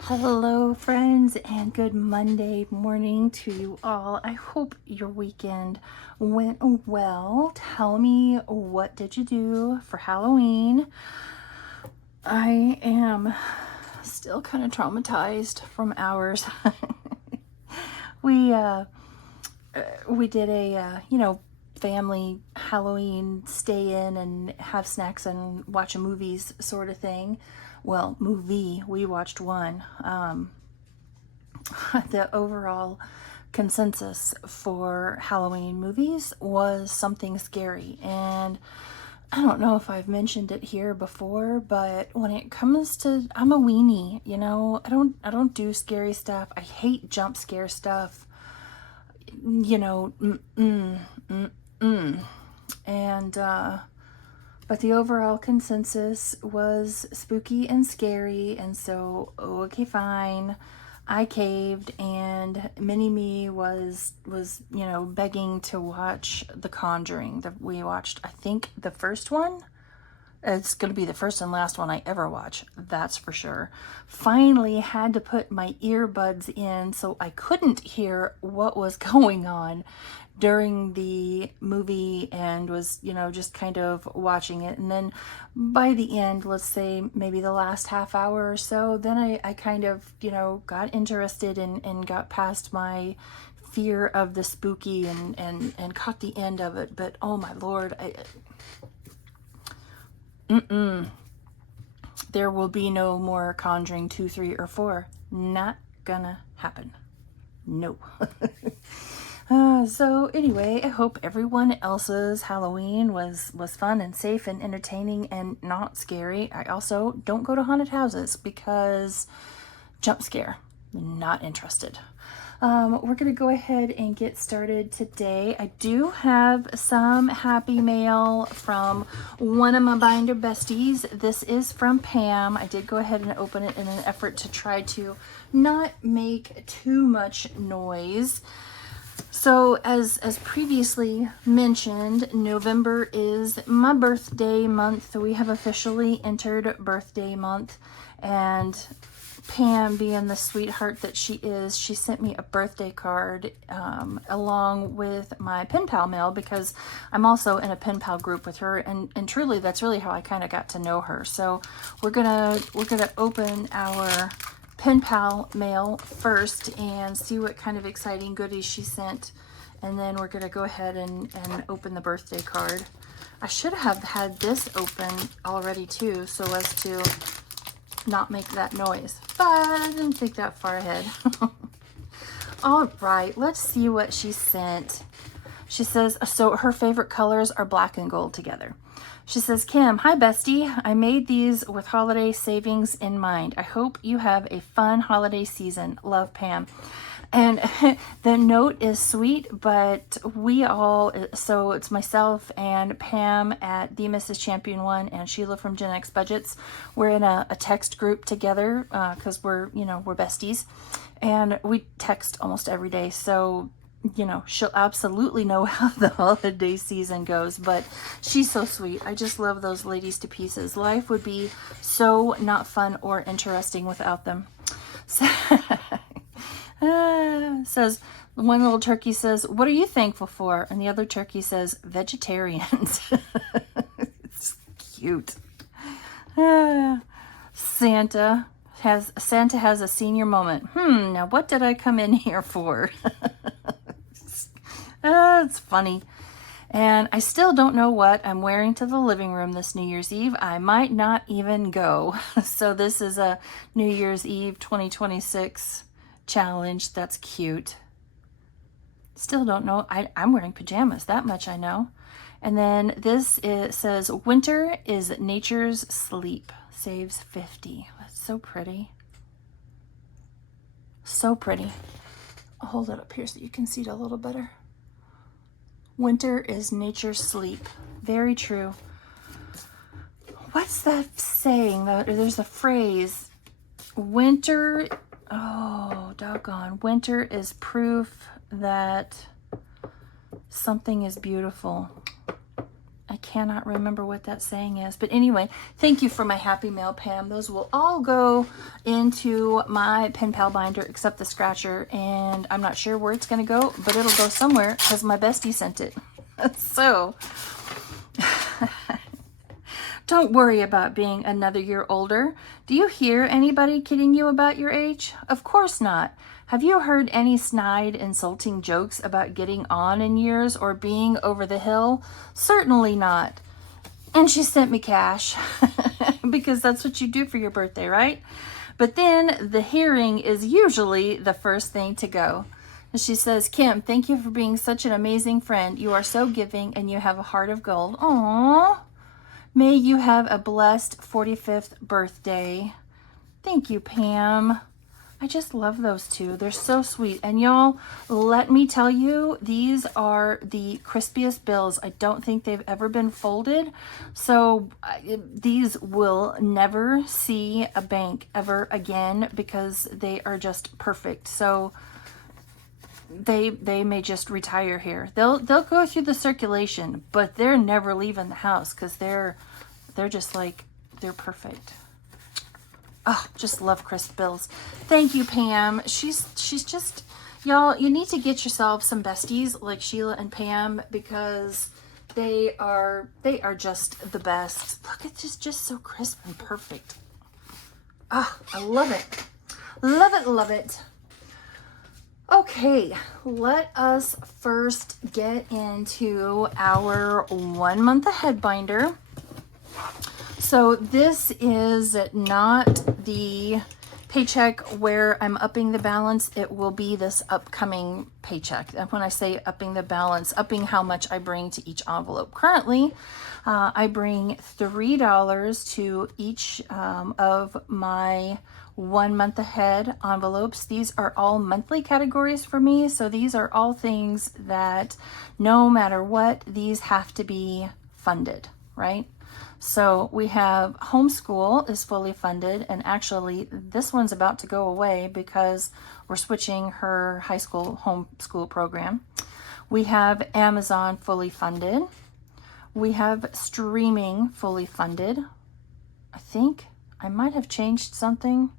Hello, friends, and good Monday morning to you all. I hope your weekend went well. Tell me, what did you do for Halloween? I am still kind of traumatized from ours. we did a family Halloween stay in and have snacks and watch a movies sort of thing. Well, movie, we watched one. The overall consensus for Halloween movies was something scary, and I don't know if I've mentioned it here before, but when it comes to, I'm a weenie, I don't do scary stuff. I hate jump scare stuff, and but the overall consensus was spooky and scary, and so okay, fine. I caved, and mini me was begging to watch The Conjuring. We watched, I think, the first one. It's going to be the first and last one I ever watch, that's for sure. Finally had to put my earbuds in so I couldn't hear what was going on during the movie, and was, just kind of watching it. And then by the end, let's say maybe the last half hour or so, then I kind of, got interested and got past my fear of the spooky and caught the end of it. But oh my Lord, there will be no more Conjuring 2, 3, or 4. Not gonna happen. No. So anyway, I hope everyone else's Halloween was fun and safe and entertaining and not scary. I also don't go to haunted houses because jump scare, not interested. We're going to go ahead and get started today. I do have some happy mail from one of my binder besties. This is from Pam. I did go ahead and open it in an effort to try to not make too much noise. So as previously mentioned, November is my birthday month. We have officially entered birthday month, and Pam, being the sweetheart that she is, she sent me a birthday card along with my pen pal mail, because I'm also in a pen pal group with her, and truly that's really how I kind of got to know her. So we're gonna open our pen pal mail first and see what kind of exciting goodies she sent, and then we're gonna go ahead and open the birthday card. I should have had this open already too, so as to not make that noise, but I didn't think that far ahead. All right, let's see what she sent. She says, so her favorite colors are black and gold together. She says, Kim, hi bestie. I made these with holiday savings in mind. I hope you have a fun holiday season. Love, Pam. And the note is sweet, but we all, so it's myself and Pam at the Mrs. Champion One and Sheila from Gen X Budgets. We're in a text group together because we're besties, and we text almost every day. So, she'll absolutely know how the holiday season goes, but she's so sweet. I just love those ladies to pieces. Life would be so not fun or interesting without them. So, says, one little turkey says, what are you thankful for? And the other turkey says, vegetarians. It's cute. Santa has a senior moment. Now what did I come in here for? It's funny. And I still don't know what I'm wearing to the living room this New Year's Eve. I might not even go. So this is a New Year's Eve 2026 challenge. That's cute. Still don't know. I'm wearing pajamas. That much I know. And then it says, winter is nature's sleep. Saves 50. That's so pretty. So pretty. I'll hold it up here so you can see it a little better. Winter is nature's sleep. Very true. What's that saying? There's a phrase. Winter, oh, doggone. Winter is proof that Something is beautiful. I cannot remember what that saying is. But anyway, thank you for my happy mail, Pam. Those will all go into my pen pal binder except the scratcher. And I'm not sure where it's going to go, but it'll go somewhere because my bestie sent it. So don't worry about being another year older. Do you hear anybody kidding you about your age? Of course not. Have you heard any snide, insulting jokes about getting on in years or being over the hill? Certainly not. And she sent me cash because that's what you do for your birthday, right? But then the hearing is usually the first thing to go. And she says, Kim, thank you for being such an amazing friend. You are so giving and you have a heart of gold. Aww. May you have a blessed 45th birthday. Thank you, Pam. I just love those two. They're so sweet. And y'all, let me tell you, these are the crispiest bills. I don't think they've ever been folded. So these will never see a bank ever again because they are just perfect. So they may just retire here. They'll go through the circulation, but they're never leaving the house because they're just like, they're perfect. Oh, just love crisp bills. Thank you, Pam. She's just, y'all, you need to get yourself some besties like Sheila and Pam because they are just the best. Look, it's just so crisp and perfect. Oh, I love it. Love it, love it. Okay, let us first get into our 1 month ahead binder. So this is not the paycheck where I'm upping the balance. It will be this upcoming paycheck. And when I say upping the balance, upping how much I bring to each envelope. Currently, I bring $3 to each of my 1 month ahead envelopes. These are all monthly categories for me. So these are all things that no matter what, these have to be funded, right? So we have homeschool is fully funded, and actually this one's about to go away because we're switching her high school homeschool program. We have Amazon fully funded. We have streaming fully funded. I think I might have changed something.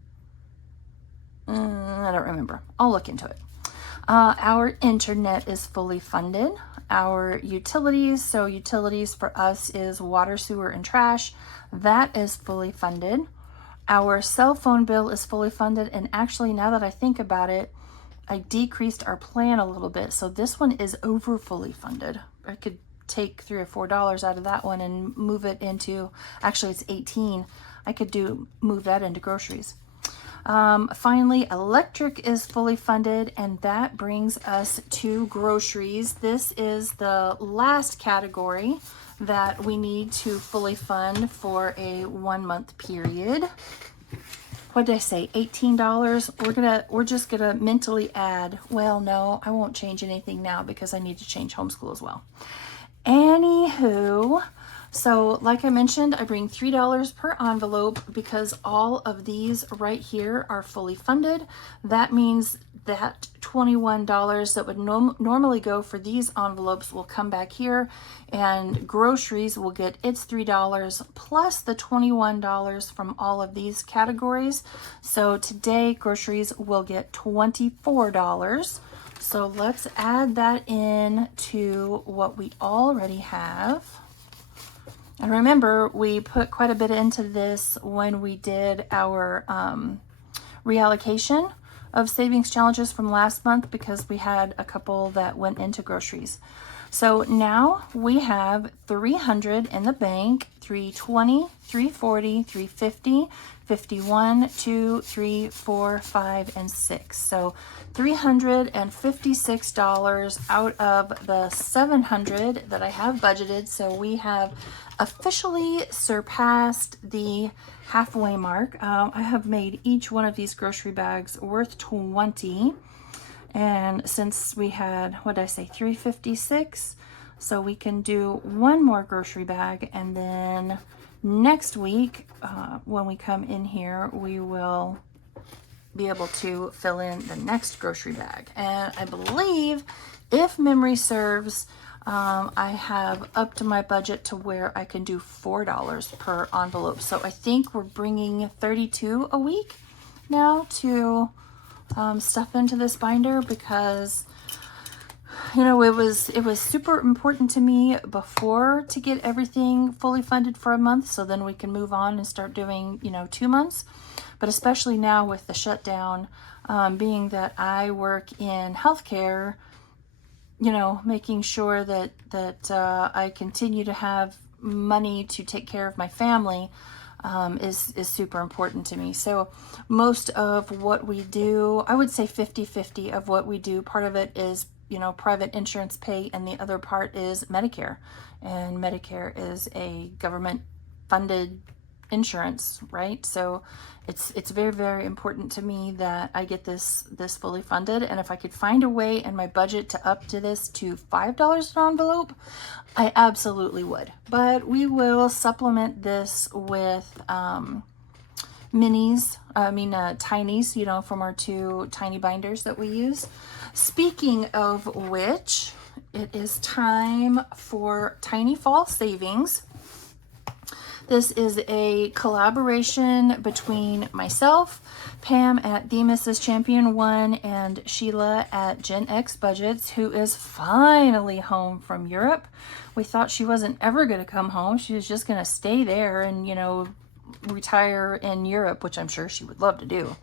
I don't remember. I'll look into it. Our internet is fully funded. Our utilities, so utilities for us is water, sewer, and trash. That is fully funded. Our cell phone bill is fully funded. And actually, now that I think about it, I decreased our plan a little bit. So this one is over fully funded. I could take $3 or $4 out of that one and move it into, actually it's 18. I could move that into groceries. Finally, electric is fully funded, and that brings us to groceries. This is the last category that we need to fully fund for a 1 month period. What did I say? $18. We're just gonna mentally add, well, no, I won't change anything now because I need to change homeschool as well. Anywho, so like I mentioned, I bring $3 per envelope because all of these right here are fully funded. That means that $21 that would normally go for these envelopes will come back here, and groceries will get its $3 plus the $21 from all of these categories. So today groceries will get $24. So let's add that in to what we already have. And remember, we put quite a bit into this when we did our reallocation of savings challenges from last month because we had a couple that went into groceries. So now we have 300 in the bank, 320, 340, 350, 51, 2, 3, 4, 5, and 6. So $356 out of the $700 that I have budgeted. So we have officially surpassed the halfway mark. I have made each one of these grocery bags worth 20. And since we had, what did I say, 356, so we can do one more grocery bag, and then next week when we come in here we will be able to fill in the next grocery bag. And I believe If memory serves, I have upped my budget to where I can do $4 per envelope. So I think we're bringing 32 a week now to stuff into this binder, because you know, it was super important to me before to get everything fully funded for a month, so then we can move on and start doing, you know, 2 months. But especially now with the shutdown, being that I work in healthcare, you know, making sure that I continue to have money to take care of my family is super important to me. So most of what we do, I would say 50-50 of what we do, part of it is, you know, private insurance pay, and the other part is Medicare. And Medicare is a government funded insurance, right? So it's very, very important to me that I get this fully funded. And if I could find a way in my budget to up to this to $5 an envelope, I absolutely would. But we will supplement this with tinies, you know, from our 2 tiny binders that we use. Speaking of which, it is time for Tiny Fall Savings. This is a collaboration between myself, Pam at The Mrs. Champion 1, and Sheila at Gen X Budgets, who is finally home from Europe. We thought she wasn't ever going to come home. She was just going to stay there and, you know, retire in Europe, which I'm sure she would love to do.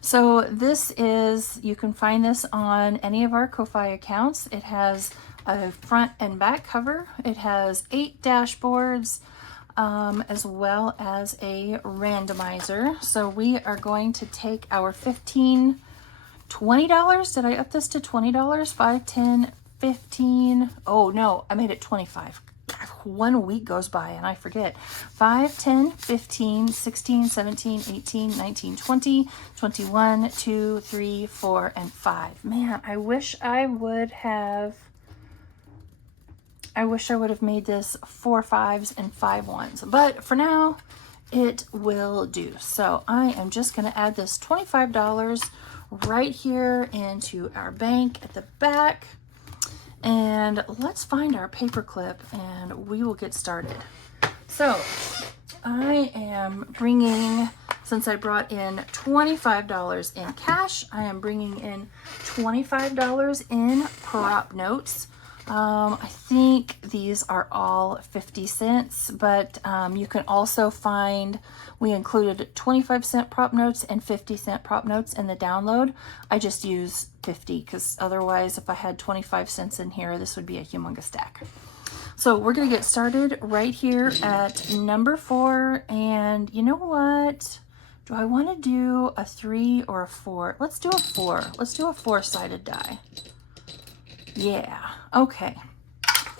So this is, you can find this on any of our Ko-Fi accounts. It has a front and back cover. It has 8 dashboards, as well as a randomizer. So we are going to take our $20. Did I up this to $20? 5, 10, 15. Oh no, I made it 25. 1 week goes by and I forget. 5, 10, 15, 16, 17, 18, 19, 20, 21, 2, 3, 4, and 5. Man, I wish I would have made this 4 5s and 5 1s, but for now it will do. So I am just going to add this $25 right here into our bank at the back. And let's find our paper clip and we will get started. So I am bringing, since I brought in $25 in cash, I am bringing in $25 in prop notes. I think these are all 50 cents, but you can also find, we included 25-cent prop notes and 50-cent prop notes in the download. I just use 50 because otherwise if I had 25 cents in here, this would be a humongous stack. So we're going to get started right here at number 4. And you know what? Do I want to do a 3 or a 4? Let's do a 4. Let's do a 4-sided die. Yeah, okay.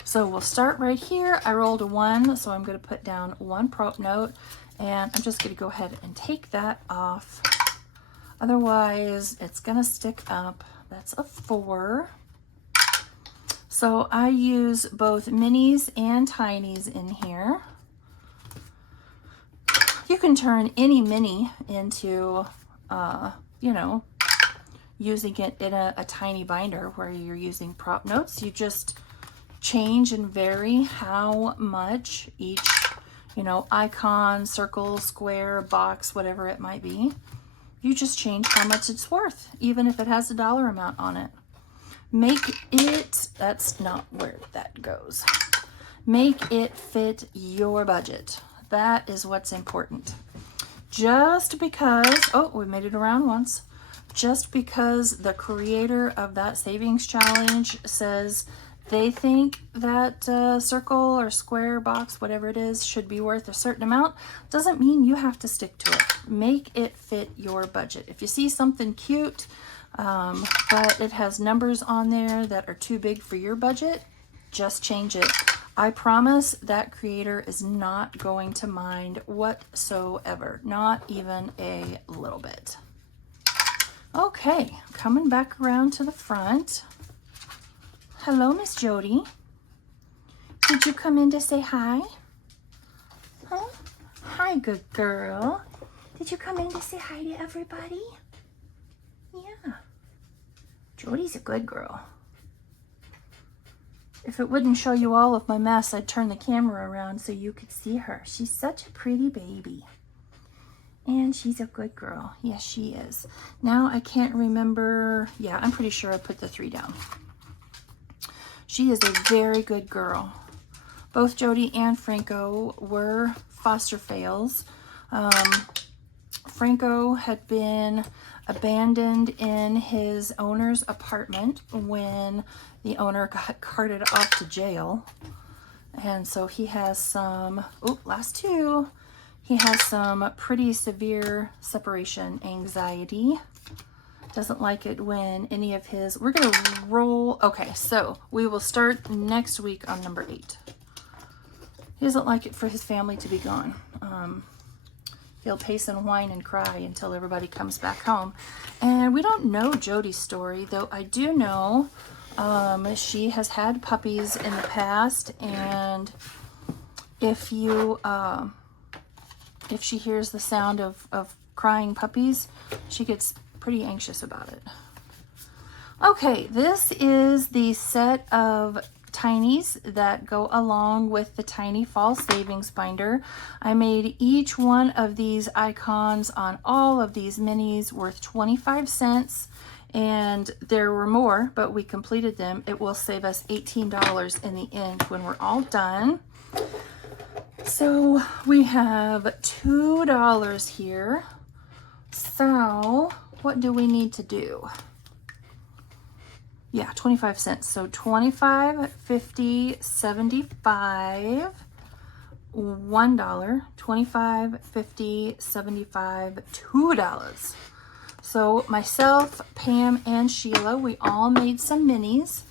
So we'll start right here. I rolled a 1, so I'm going to put down 1 prop note, and I'm just going to go ahead and take that off. Otherwise, it's going to stick up. That's a 4. So I use both minis and tinies in here. You can turn any mini into, you know, using it in a tiny binder where you're using prop notes. You just change and vary how much each, you know, icon, circle, square, box, whatever it might be. You just change how much it's worth, even if it has a dollar amount on it. Make it, that's not where that goes. Make it fit your budget. That is what's important. Just because, oh, we made it around once. Just because the creator of that savings challenge says they think that circle or square box, whatever it is, should be worth a certain amount, doesn't mean you have to stick to it. Make it fit your budget. If you see something cute, but it has numbers on there that are too big for your budget, just change it. I promise that creator is not going to mind whatsoever, not even a little bit. Okay, coming back around to the front. Hello, Miss Jody. Did you come in to say hi? Huh? Hi, good girl. Did you come in to say hi to everybody? Yeah. Jody's a good girl. If it wouldn't show you all of my mess, I'd turn the camera around so you could see her. She's such a pretty baby. And she's a good girl. Yes, she is. Now I can't remember. Yeah, I'm pretty sure I put the 3 down. She is a very good girl. Both Jody and Franco were foster fails. Franco had been abandoned in his owner's apartment when the owner got carted off to jail. And so he has some, last 2. He has some pretty severe separation anxiety. Doesn't like it when any of his, we're gonna roll, okay, so we will start next week on number 8. He doesn't like it for his family to be gone. He'll pace and whine and cry until everybody comes back home. And we don't know Jody's story, though I do know she has had puppies in the past, and if you, if she hears the sound of crying puppies, she gets pretty anxious about it. Okay, this is the set of tinies that go along with the Tiny Fall Savings Binder. I made each one of these icons on all of these minis worth 25 cents, and there were more, but we completed them. It will save us $18 in the end when we're all done. So we have $2 here. So what do we need to do? Yeah, 25 cents. So 25, 50, 75, $1, 25, 50, 75, $2. So myself, Pam, and Sheila, we all made some minis.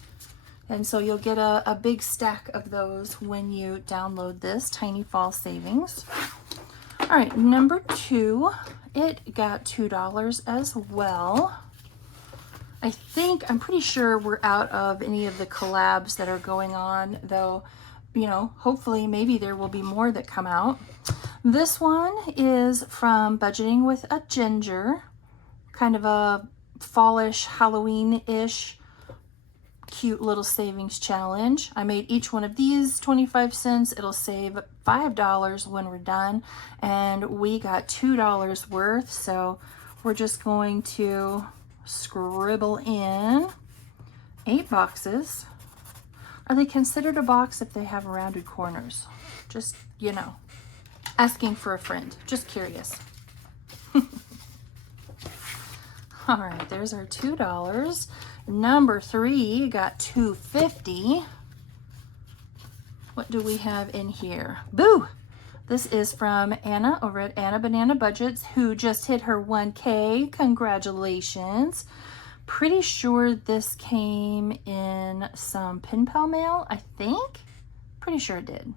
And so you'll get a big stack of those when you download this Tiny Fall Savings. All right, number 2, it got $2 as well. I'm pretty sure we're out of any of the collabs that are going on, though, you know, hopefully maybe there will be more that come out. This one is from Budgeting with a Ginger, kind of a fallish, Halloween-ish, cute little savings challenge. I made each one of these 25 cents. It'll save $5 when we're done, and we got $2 worth, so we're just going to scribble in 8 boxes. Are they considered a box if they have rounded corners? Just, you know, asking for a friend. Just curious. All right, there's our $2. Number 3 got $2.50. What do we have in here? Boo! This is from Anna over at Anna Banana Budgets, who just hit her 1K. Congratulations. Pretty sure this came in some pen pal mail, I think. Pretty sure it did.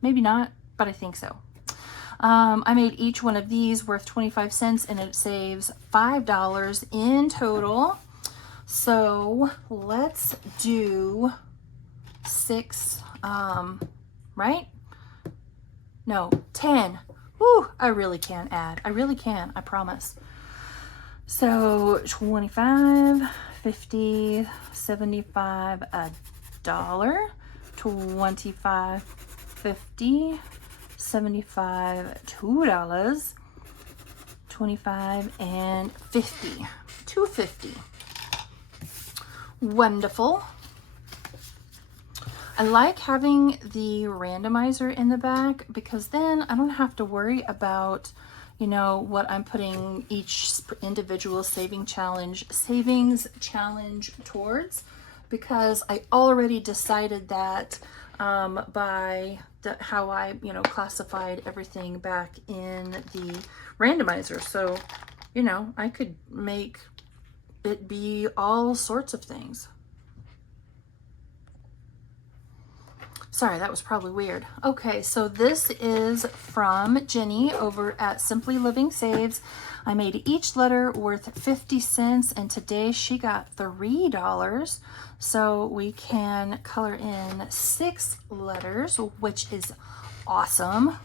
Maybe not, but I think so. I made each one of these worth 25 cents, and it saves $5 in total. So let's do 6, right? No, 10. Woo, I really can add. I really can, I promise. So 25, 50, 75, $1, 25, 50, 75, $2, 25, and 50, $2.50. Wonderful. I like having the randomizer in the back because then I don't have to worry about, you know, what I'm putting each individual savings challenge towards, because I already decided that by how I, you know, classified everything back in the randomizer. So, you know, I could make it be all sorts of things. Sorry, that was probably weird. Okay, so this is from Jenny over at Simply Living Saves. I made each letter worth 50 cents, and today she got $3. So we can color in 6 letters, which is awesome.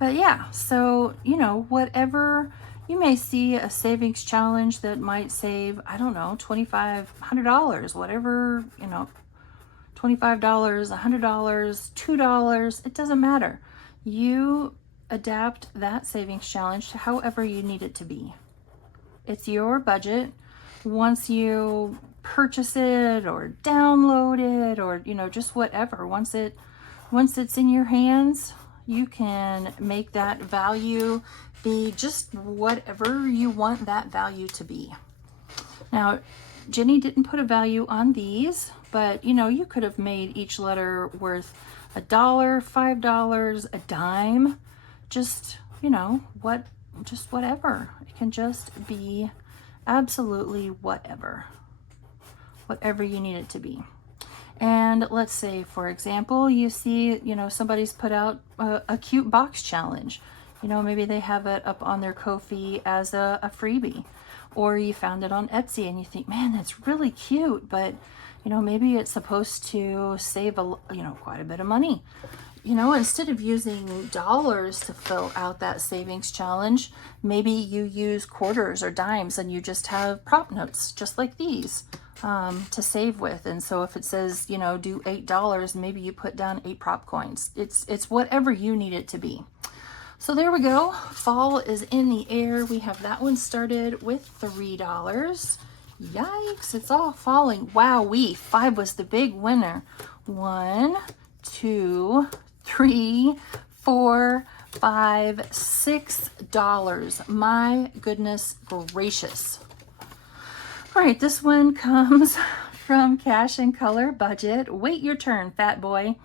But yeah, so, you know, whatever You may see a savings challenge that might save, I don't know, $2,500, whatever, you know, $25, $100, $2, it doesn't matter. You adapt that savings challenge to however you need it to be. It's your budget. Once you purchase it or download it or, you know, just whatever, once it's in your hands, you can make that value be just whatever you want that value to be. Now, Jenny didn't put a value on these, but you know, you could have made each letter worth $1, $5, a dime, just, you know, just whatever. It can just be absolutely whatever you need it to be. And let's say, for example, you see, you know, somebody's put out a cute box challenge. You know, maybe they have it up on their Ko-fi as a freebie, or you found it on Etsy and you think, man, that's really cute, but you know, maybe it's supposed to save quite a bit of money. You know, instead of using dollars to fill out that savings challenge, maybe you use quarters or dimes and you just have prop notes just like these to save with. And so if it says, you know, do $8, maybe you put down 8 prop coins. It's whatever you need it to be. So there we go. Fall is in the air. We have that one started with $3. Yikes, it's all falling. Wowee, 5 was the big winner. 1, 2, 3, 4, 5, $6. My goodness gracious. All right, this one comes from Cash and Color Budget. Wait your turn, fat boy.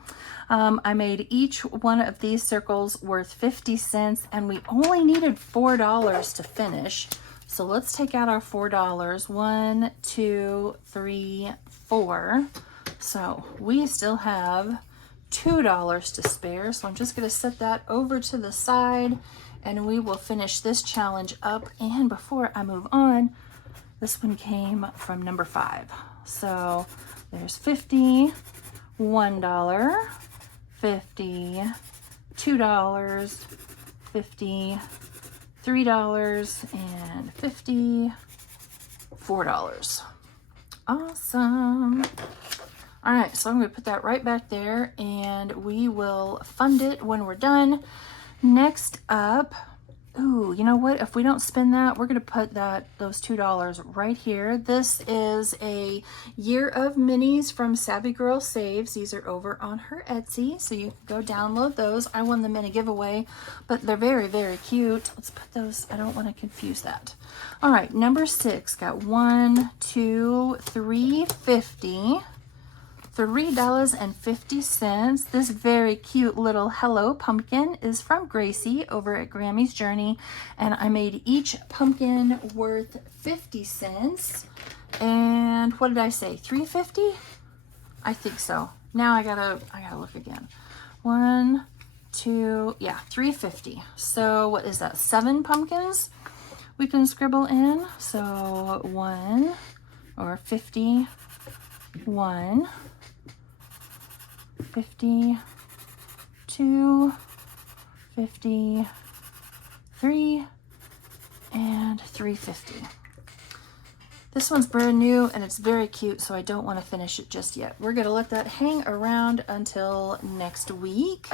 I made each one of these circles worth 50 cents and we only needed $4 to finish. So let's take out our $4. 1, 2, 3, 4. So we still have $2 to spare. So I'm just going to set that over to the side and we will finish this challenge up. And before I move on, this one came from number 5. So there's 50, $1, 50, $2, 50, $3, and 50, $4. Awesome. All right, so I'm going to put that right back there and we will fund it when we're done. Next up, ooh, you know what? If we don't spend that, we're going to put those $2 right here. This is a Year of Minis from Savvy Girl Saves. These are over on her Etsy, so you can go download those. I won them in a giveaway, but they're very, very cute. Let's put those, I don't want to confuse that. All right, number 6, got 1, 2, 3, 50. $3.50. This very cute little Hello Pumpkin is from Gracie over at Grammy's Journey, and I made each pumpkin worth 50 cents. And what did I say? $3.50? I think so. Now I gotta look again. 1, 2, yeah, $3.50. So what is that? 7 pumpkins we can scribble in. So 1 or 50, 1. 50, 2, 50, 3, and $3.50. This one's brand new and it's very cute, so I don't want to finish it just yet. We're going to let that hang around until next week.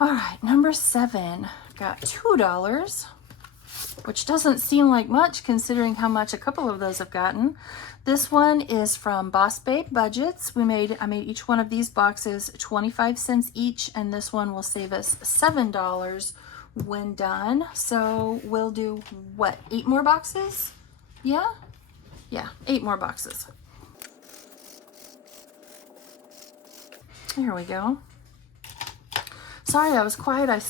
All right, number 7, got $2, which doesn't seem like much considering how much a couple of those have gotten. This one is from Boss Babe Budgets. I made each one of these boxes 25 cents each, and this one will save us $7 when done. So we'll do what, 8 more boxes? Yeah, 8 more boxes. There we go. Sorry, I was quiet.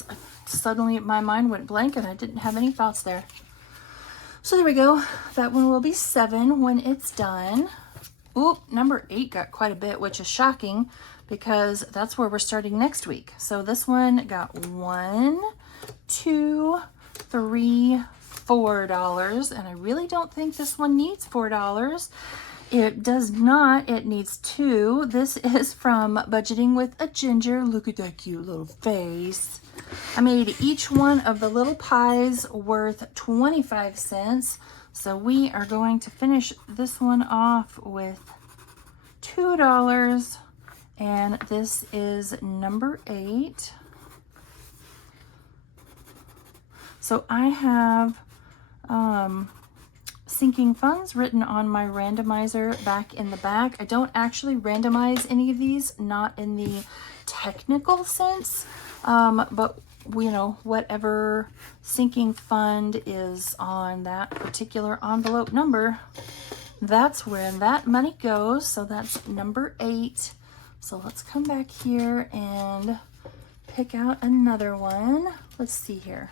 Suddenly my mind went blank and I didn't have any thoughts there. So there we go. That one will be 7 when it's done. Oop, number 8 got quite a bit, which is shocking because that's where we're starting next week. So this one got 1, 2, 3, $4, and I really don't think this one needs $4. It does not. It needs 2. This is from Budgeting with a Ginger. Look at that cute little face. I made each one of the little pies worth 25 cents. So we are going to finish this one off with $2. And this is number 8. So I have sinking funds written on my randomizer back in the back. I don't actually randomize any of these, not in the technical sense, but you know, whatever sinking fund is on that particular envelope number, that's where that money goes. So that's number 8. So let's come back here and pick out another one. Let's see here.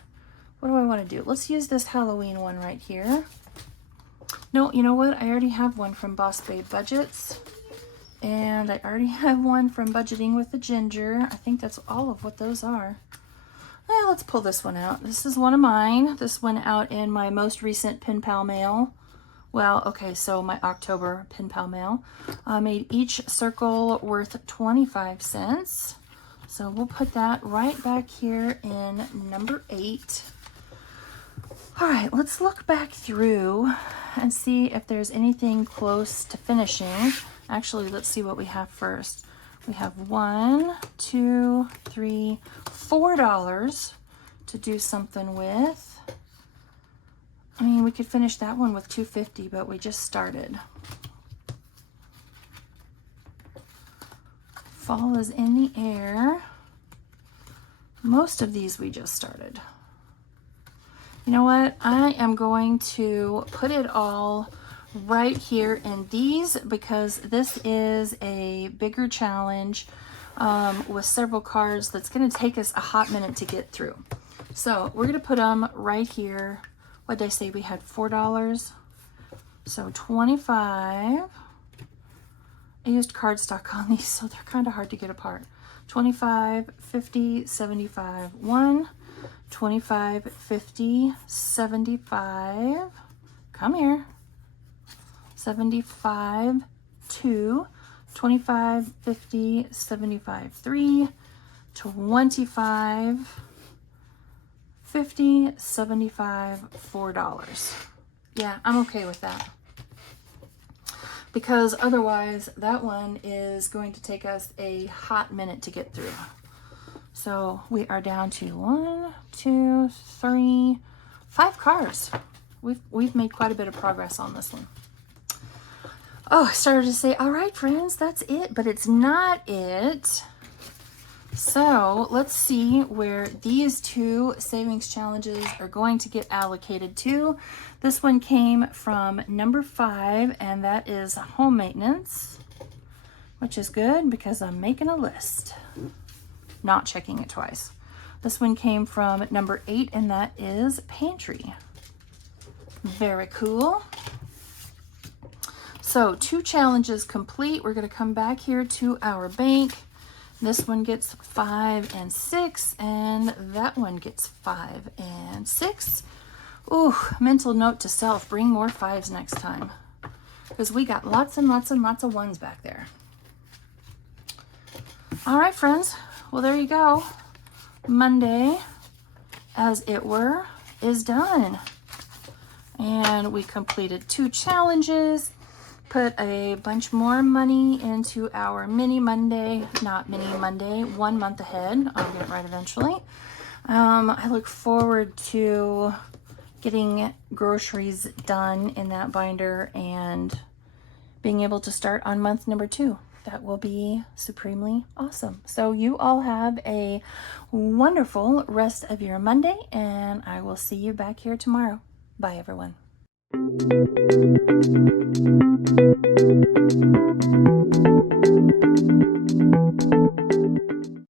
What do I want to do? Let's use this Halloween one right here. No, you know what? I already have one from Boss Babe Budgets. And I already have one from Budgeting with the Ginger. I think that's all of what those are. Well, let's pull this one out. This is one of mine. This went out in my most recent Pen Pal mail. Well, okay, so my October Pen Pal mail. I made each circle worth 25 cents. So we'll put that right back here in number 8. All right, let's look back through and see if there's anything close to finishing. Actually, let's see what we have first. We have $1, 2, 3, $4 to do something with. I mean, we could finish that one with $2.50, but we just started. Fall is in the air. Most of these we just started. You know what? I am going to put it all right here in these because this is a bigger challenge with several cards that's going to take us a hot minute to get through. So we're going to put them right here. What did I say? We had $4. So 25. I used cardstock on these, so they're kind of hard to get apart. 25, 50, 75, 1. 25, 50, 75, come here, 75, 2, 25, 50, 75, 3, 25, 50, 75, $4. Yeah, I'm okay with that. Because otherwise that one is going to take us a hot minute to get through. So we are down to 1, 2, 3, 5 cars. We've made quite a bit of progress on this one. Oh, I started to say, all right, friends, that's it, but it's not it. So let's see where these 2 savings challenges are going to get allocated to. This one came from number 5, and that is home maintenance, which is good because I'm making a list. Not checking it twice. This one came from number 8, and that is pantry. Very cool. So 2 challenges complete. We're going to come back here to our bank. This one gets 5 and 6, and that one gets 5 and 6. Ooh, mental note to self, bring more 5s next time, because we got lots and lots and lots of 1s back there. All right, friends. Well, there you go. Monday, as it were, is done. And we completed 2 challenges, put a bunch more money into our mini Monday, not mini Monday, 1 month ahead. I'll get it right eventually. I look forward to getting groceries done in that binder and being able to start on month number 2. That will be supremely awesome. So you all have a wonderful rest of your Monday, and I will see you back here tomorrow. Bye, everyone.